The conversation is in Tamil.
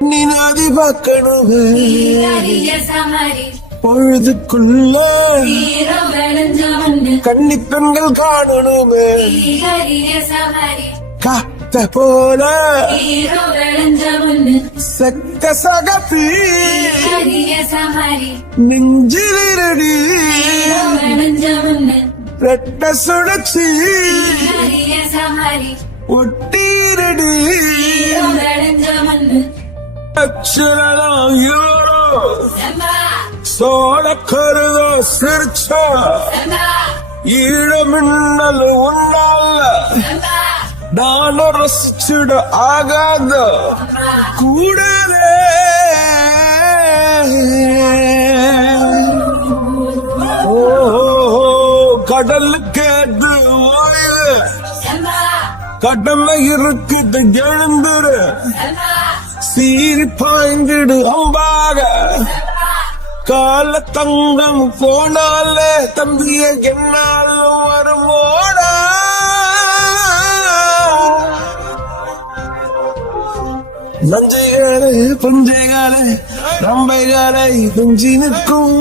நீ நாதி பார்க்கணுமே பொழுதுக்குள்ள கன்னி பெண்கள் காணணுமே காத்த போல செக்க சகப்பி நெஞ்சிலிரடி ரெட்ட சுழற்சி ஒட்டீரடி அச்சலாம் சோழக்கருதோ சிரிச்சா ஈழமின்னல் உன்னால நான் ரசிச்சிட ஆகாத கூடவே ஓ கடலுக்கு ஓய்வு கடமை இருக்குது எழுந்துரு சீரி பாய்ந்திடு அம்பாக கால தங்கம் போனாலே தம்பிய என்னாலும் வருமோடா நஞ்சைகளே புஞ்சைகளே நம்பைகளை குஞ்சி நிற்கும்